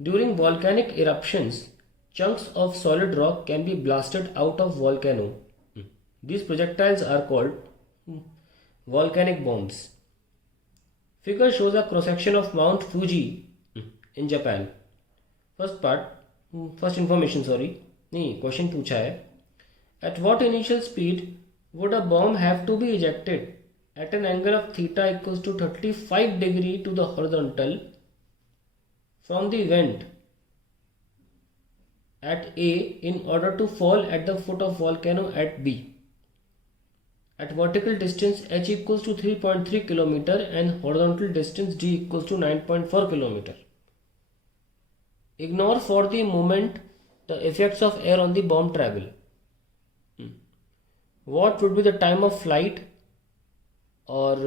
During volcanic eruptions, chunks of solid rock can be blasted out of volcano. These projectiles are called volcanic bombs. Figure shows a cross-section of Mount Fuji in Japan. First information, नहीं, question पूछा है. At what initial speed would a bomb have to be ejected at an angle of theta equals to 35 degree to the horizontal from the vent at A in order to fall at the foot of volcano at B? At vertical distance h equals to 3.3 km and horizontal distance d equals to 9.4 km. Ignore for the moment the effects of air on the bomb travel. What would be the time of flight? और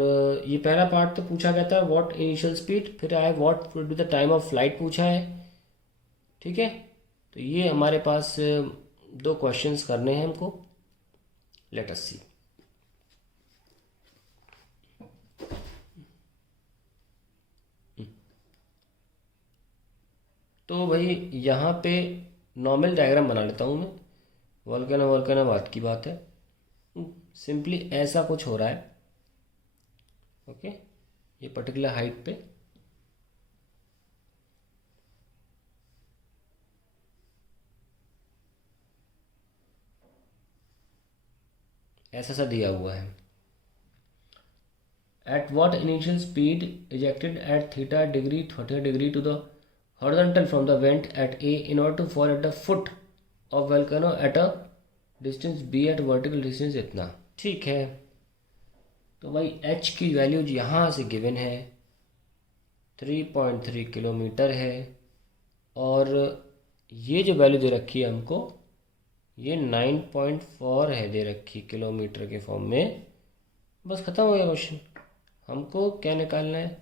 ये पहला part तो पूछा गया था what initial speed, फिर आया what would be the time of flight पूछा है. ठीक है, तो ये हमारे पास दो क्वेश्चंस करने हैं हमको. लेट अस सी. तो भाई यहाँ पे नॉर्मल डायग्राम बना लेता हूँ मैं. वॉल्केनो बात की बात है. सिंपली ऐसा कुछ हो रहा है. ओके, ये पर्टिकुलर हाइट पे ऐसा सा दिया हुआ है. At what initial speed ejected at theta degree 30 degree to the horizontal from the vent at A in order to fall at the foot of volcano at a distance B at vertical distance इतना. ठीक है, तो भाई h की value यहाँ से given है 3.3 kilometre है, और ये जो वैल्यू दे रखी है हमको ये 9.4 है दे रखी किलोमीटर के फॉर्म में. बस ख़त्म हो गया क्वेश्चन. हमको क्या निकालना है?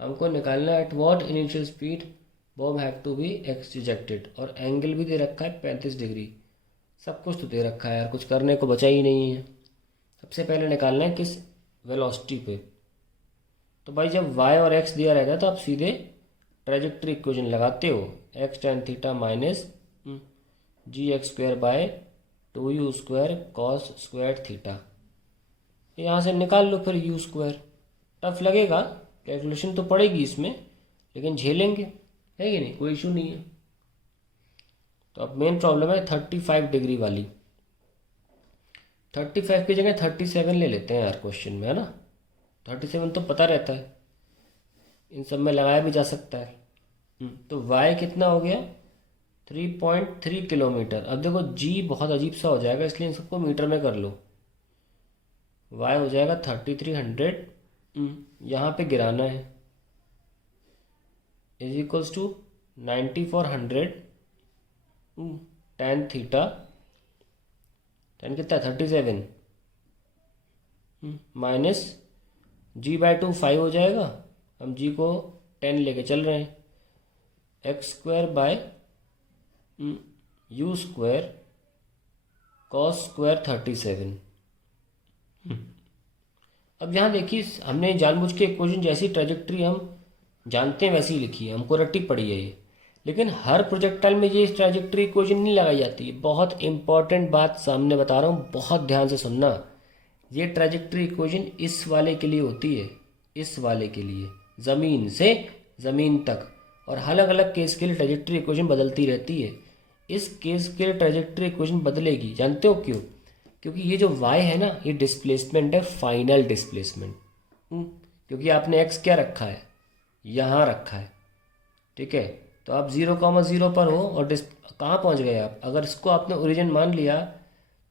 हमको निकालना है at what initial speed bomb have to be ejected, और एंगल भी दे रखा है 35 डिग्री. सब कुछ तो दे रखा है यार, कुछ करने को बचा ही नहीं है. सबसे पहले निकालना है किस वेलोसिटी पे. तो भाई जब y और x दिया रहता है तो आप सीधे ट्रेजेक्ट्री इक्वेशन लगाते हो. x tan theta minus g x square by 2u square cos square theta. यहाँ से निकाल लो फिर u स्क्वायर. टफ लगेगा, कैलकुलेशन तो पड़ेगी इसमें, लेकिन झेलेंगे, है कि नहीं, कोई इशू नहीं है. तो अब मेन प्रॉब्लम है 35 डिग्री वाली. 35 की जगह 37 ले लेते हैं यार क्वेश्चन में, है ना. 37 तो पता रहता है, इन सब में लगाया भी जा सकता है. तो y कितना हो गया 3.3 किलोमीटर. अब देखो g बहुत अजीब सा हो जाएगा, इसलिए इन सबको मीटर में कर लो. y हो जाएगा 3300, यहाँ पे गिराना है, is equals to 9400 tan theta. tan कितना है 37 माइनस g/2 5 हो जाएगा. हम g को 10 लेके चल रहे हैं. X square bye u square cos square 37. अब यहाँ देखिए, हमने जानबूझ के इक्वेशन जैसी ट्रेजेक्ट्री हम जानते हैं वैसी ही लिखी है, हमको रट्टी पड़ी है ये. लेकिन हर प्रोजेक्टाइल में ये ट्रेजेक्ट्री इक्वेशन नहीं लगाई जाती है. बहुत इंपॉर्टेंट बात सामने बता रहा हूँ, बहुत ध्यान से सुनना. ये ट्रेजेक्ट्री इक्वेशन इस वाले के लिए होती है, इस वाले के लिए, ज़मीन से ज़मीन तक. और अलग अलग केस के लिए ट्रेजेक्ट्री इक्वेशन बदलती रहती है. इस केस के लिए ट्रेजेक्ट्री इक्वेशन बदलेगी, जानते हो क्यों? क्योंकि ये जो y है ना, ये डिस्प्लेसमेंट है, फाइनल डिस्प्लेसमेंट. क्योंकि आपने x क्या रखा है, यहाँ रखा है. ठीक है, तो आप 0,0 पर हो और कहाँ पहुँच गए आप. अगर इसको आपने ओरिजिन मान लिया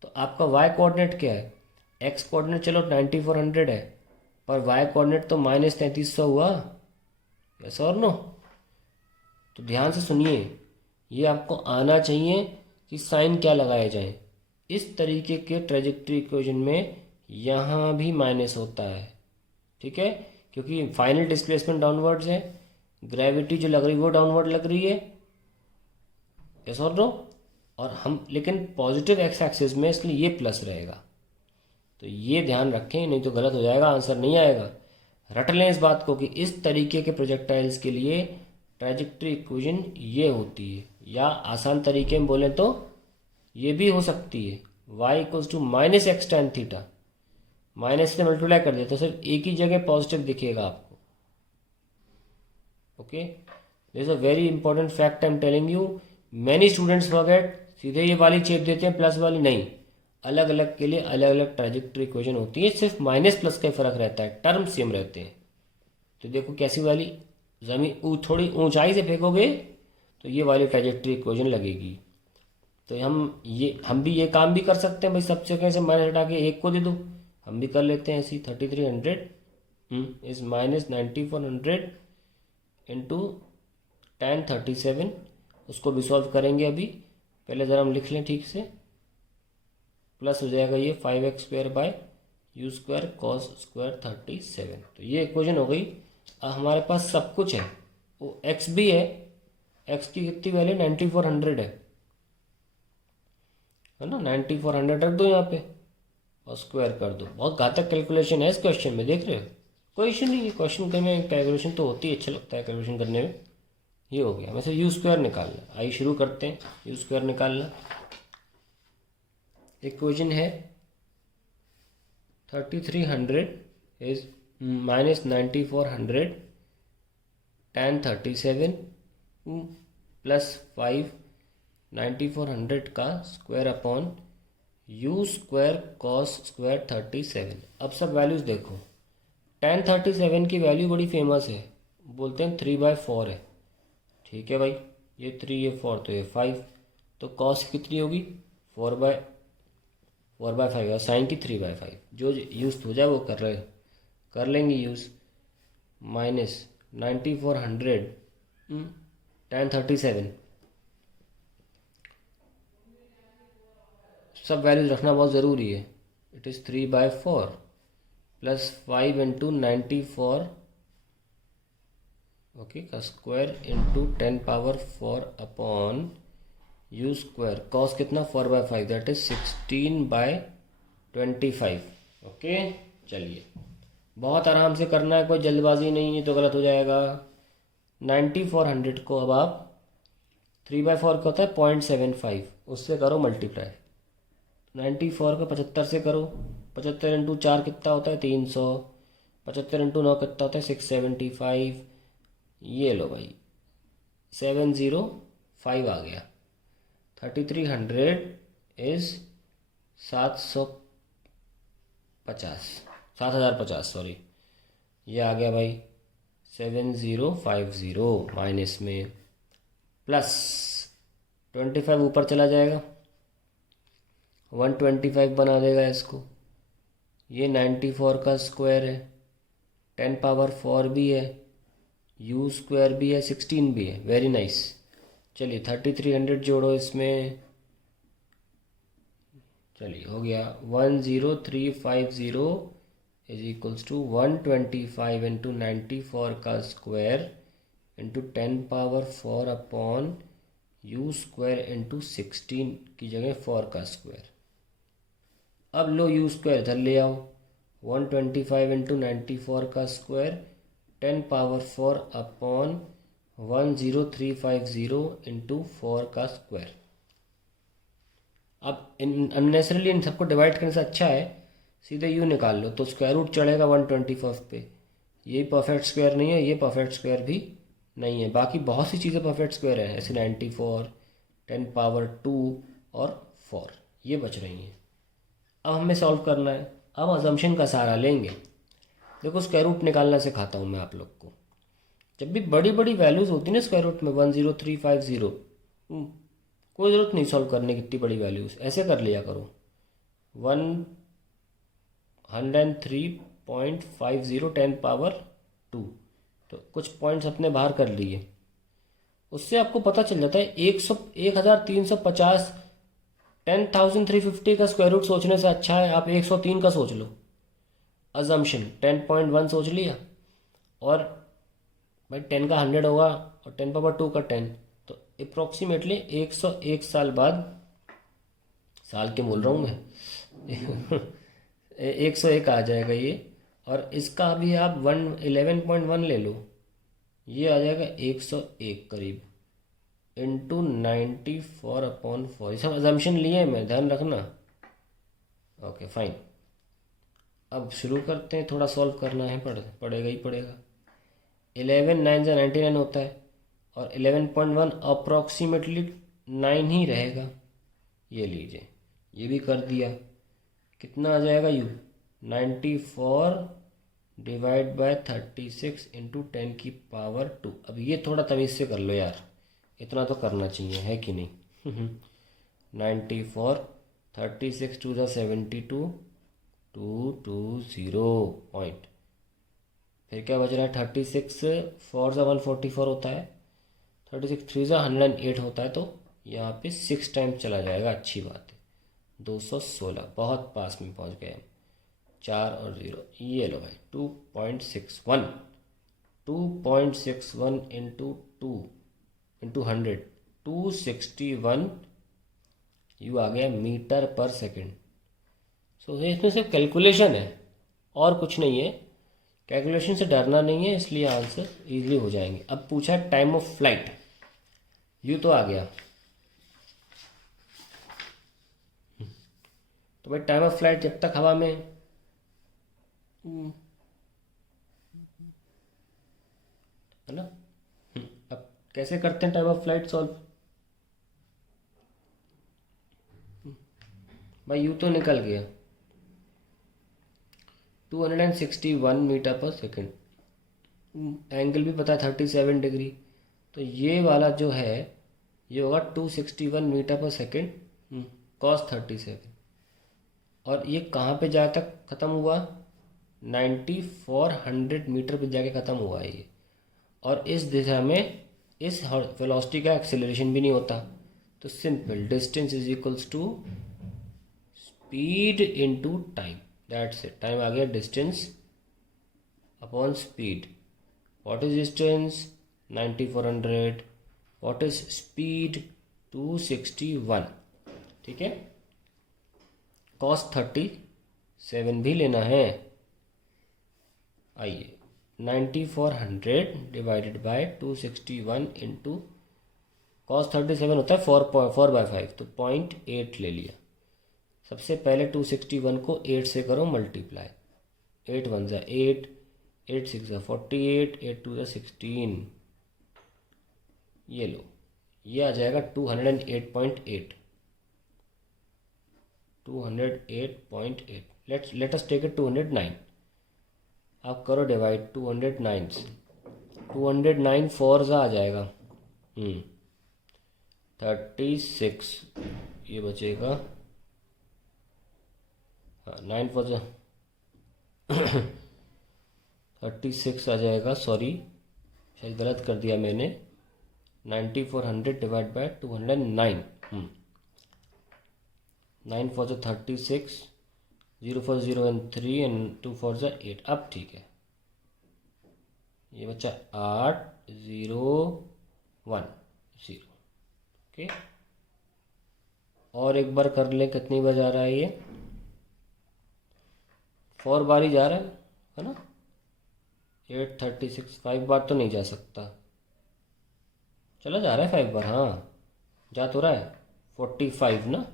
तो आपका y कोऑर्डिनेट क्या है, x कोऑर्डिनेट चलो 9400 है, पर y कोऑर्डिनेट तो -3300 हुआ. यस और नो? तो ध्यान से सुनिए, ये आपको आना चाहिए कि साइन क्या लगाए जाए. इस तरीके के ट्रेजेक्ट्री इक्वेशन में यहाँ भी माइनस होता है. ठीक है, क्योंकि फाइनल डिस्प्लेसमेंट डाउनवर्ड्स है, ग्रेविटी जो लग रही है वो डाउनवर्ड लग रही है. यस और नो? और हम लेकिन पॉजिटिव एक्स एक्सिस में, इसलिए ये प्लस रहेगा. तो ये ध्यान रखें, नहीं तो गलत हो जाएगा, आंसर नहीं आएगा. रट लें इस बात को कि इस तरीके के प्रोजेक्टाइल्स के लिए ट्रैजेक्टरी इक्वेशन ये होती है, या आसान तरीके में बोलें तो ये भी हो सकती है y equals to minus x tan theta, minus से मल्टीप्लाई कर दे तो सिर्फ एक ही जगह पॉजिटिव दिखेगा आपको। Okay, this is a very important fact I am telling you. Many students forget, सीधे ये वाली चेप देते हैं प्लस वाली, नहीं, अलग अलग के लिए अलग अलग ट्रैजेक्टरी इक्वेशन होती है, सिर्फ माइनस प्लस का फर्क रहता है, टर्म सेम रहते हैं। तो देखो कैसी वाली जमीन थोड़ी ऊंचाई से फेंकोगे तो ये वाली ट्रैजेक्टरी इक्वेशन लगेगी। तो हम भी ये काम भी कर सकते हैं भाई, सब जगह से माइनस हटा के एक को दे दो, हम भी कर लेते हैं ऐसी। 3300 इज माइनस 9400 इंटू 1037, उसको भी सॉल्व करेंगे अभी, पहले ज़रा हम लिख लें ठीक से। प्लस हो जाएगा ये 5x² by u square cos square 37। तो ये इक्वेशन हो गई। अब हमारे पास सब कुछ है, वो x भी है, x की कितनी वैल्यू 9400 है ना, 9400 रख दो यहाँ पे और स्क्वायर कर दो। बहुत घातक कैलकुलेशन है इस क्वेश्चन में, देख रहे हो, कोई इशू नहीं है, क्वेश्चन करने में कैलकुलेशन तो होती है, अच्छा लगता है कैलकुलेशन करने में। ये हो गया, वैसे यू स्क्वायर निकालना, आइए शुरू करते हैं। यू स्क्वायर निकालना, इक्वेशन है 3300 इज माइनस 9400 1037 प्लस 5 9400 का square upon u square cos square 37। अब सब वैल्यूज़ देखो, 1037 की वैल्यू बड़ी फेमस है, बोलते हैं 3/4 है, ठीक है भाई, ये 3 ये 4 तो ये 5, तो कॉस कितनी होगी 4/5 और साइन की 3/5, जो यूज हो जाए वो कर लेंगे यूज़। माइनस 9400 1037, सब वैल्यूज रखना बहुत ज़रूरी है। It is 3/4 plus 5 into 94 okay का square into 10⁴ upon u square cos कितना 4/5 दैट इज 16/25। ओके, चलिए बहुत आराम से करना है, कोई जल्दबाजी नहीं है तो गलत हो जाएगा। 9400 को अब आप 3/4 का होता है 0.75, उससे करो मल्टीप्लाई। 94 का 75 से करो, 75 इंटू 4 कितना होता है 300, 75 इंटू 9 कितना होता है 675। ये लो भाई 705 आ गया। 3300 इज 7050 सॉरी, ये आ गया भाई 7050 माइनस में प्लस 25 ऊपर चला जाएगा 125 बना देगा इसको। ये 94 का स्क्वायर है, 10⁴ भी है, यू स्क्वायर भी है, 16 भी है, वेरी नाइस। चलिए 3300 जोड़ो इसमें, चलिए हो गया 10350 इज इक्वल्स टू 125 इंटू 94 का square into 10⁴ upon u square into 16 की जगह 4 का स्क्वायर। अब लो यू स्क्वायर इधर ले आओ, 125 इंटू 94 का स्क्वायर 10⁴ अपॉन 10350 इंटू 4 का स्क्वायर। अब अननेसरली इन सबको डिवाइड करने से अच्छा है सीधे यू निकाल लो, तो स्क्वायर रूट चढ़ेगा 125 पे। ये परफेक्ट स्क्वायर नहीं है, ये परफेक्ट स्क्वायर भी नहीं है, बाकी बहुत सी चीज़ें परफेक्ट स्क्वायर हैं, ऐसे 94 10⁻² और 4 ये बच रही हैं। अब हमें सॉल्व करना है, अब अजम्पशन का सहारा लेंगे। देखो स्क्वायर रूट निकालना सिखाता हूँ मैं आप लोग को। जब भी बड़ी बड़ी वैल्यूज़ होती है ना स्क्वायर रूट में 10350, कोई ज़रूरत नहीं सॉल्व करने की इतनी बड़ी वैल्यूज़, ऐसे कर लिया करो 103.50 10⁻², तो कुछ पॉइंट्स अपने बाहर कर लिए, उससे आपको पता चल जाता है 1350 10,350 का स्क्वायर रूट सोचने से अच्छा है आप 103 का सोच लो। अजम्पशन 10.1 सोच लिया, और भाई 10 का 100 होगा और 10⁻² का 10, तो अप्रोक्सीमेटली 101 साल बाद, साल के बोल रहा हूँ मैं 101 आ जाएगा ये। और इसका अभी आप 11.1 ले लो, ये आ जाएगा 101 करीब इंटू 94/4। ये सब अजम्पशन लिए मैं, ध्यान रखना। Okay fine. अब शुरू करते हैं, थोड़ा सॉल्व करना है, पड़ेगा ही पड़ेगा। 11 9 से 99 होता है और 11.1 अप्रॉक्सीमेटली 9 ही रहेगा। ये लीजिए, ये भी कर दिया। कितना आ जाएगा यू? 94 divide by 36 into 10⁻²। अब ये थोड़ा तमीज़ से कर लो यार, इतना तो करना चाहिए, है कि नहीं? 94 36 2 72 220 पॉइंट। फिर क्या बच रहा है? 36 4 144 होता है, 36 3 108 होता है, तो यहाँ पे 6 टाइम चला जाएगा। अच्छी बात है। 216, बहुत पास में पहुँच गए हम। 4 और 0, ये लो भाई 2.61। 2.61 इंटू 2 इंटू 100, 261 यू आ गया मीटर पर सेकेंड। सो इसमें सिर्फ कैलकुलेशन है और कुछ नहीं है। कैलकुलेशन से डरना नहीं है, इसलिए आंसर इजीली हो जाएंगे। अब पूछा है टाइम ऑफ फ्लाइट, यू तो आ गया। तो भाई टाइम ऑफ फ्लाइट जब तक हवा में है ना। अब कैसे करते हैं टाइम ऑफ फ्लाइट सॉल्व? भाई यू तो निकल गया 261 मीटर पर सेकेंड। एंगल भी पता है 37 डिग्री, तो ये वाला जो है ये होगा 261 मीटर पर सेकेंड cos 37। और ये कहाँ पे जा तक ख़त्म हुआ? 9400 मीटर पे जाके ख़त्म हुआ है ये। और इस दिशा में इस वेलोसिटी का एक्सेलरेशन भी नहीं होता। तो simple, distance is equals to speed into time, that's it. Time आ गया distance upon speed. What is distance? 9400। What is speed? 261। ठीक है। cos 37 भी लेना है। आइए, 9400 डिवाइडेड बाय 261 इंटू cos 37 होता है 4/5, तो 0.8 ले लिया। सबसे पहले 261 को 8 से करो मल्टीप्लाई। 8 1 ज़ा 8, 8 6 ज़ा 48, 8 2 ज़ा 16। ये लो, ये आ जाएगा 208.8। 208.8। Let us take it 209। आप करो डिवाइड 209 से। 209 4 ज़ा आ जाएगा 36। ये बचेगा, हाँ 9 4 ज़ा 36 आ जाएगा। सॉरी, शायद गलत कर दिया मैंने। 9400 डिवाइड बाय 209। 9 4 ज़ा 36, 0 4 0 and 3 and 2 4 ज़ा 8। अब ठीक है, ये बच्चा 8 0 1 0। ओके, और एक बार कर ले, कितनी बार जा रहा है ये? 4 बार ही जा रहा है ना। 836 5 बार तो नहीं जा सकता। चला जा रहा है 5 बार, हाँ जा तो रहा है। 45 ना,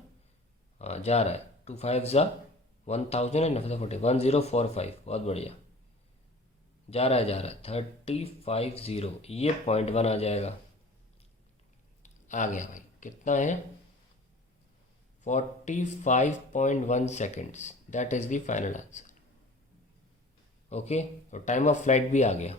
हाँ जा रहा है। 2 5 ज़ा 1000 एंड 1045। बहुत बढ़िया, जा रहा है 350। ये 0.1 आ जाएगा। आ गया भाई, कितना है? 45.1 seconds. That is the final answer. Okay, और टाइम ऑफ फ्लाइट भी आ गया।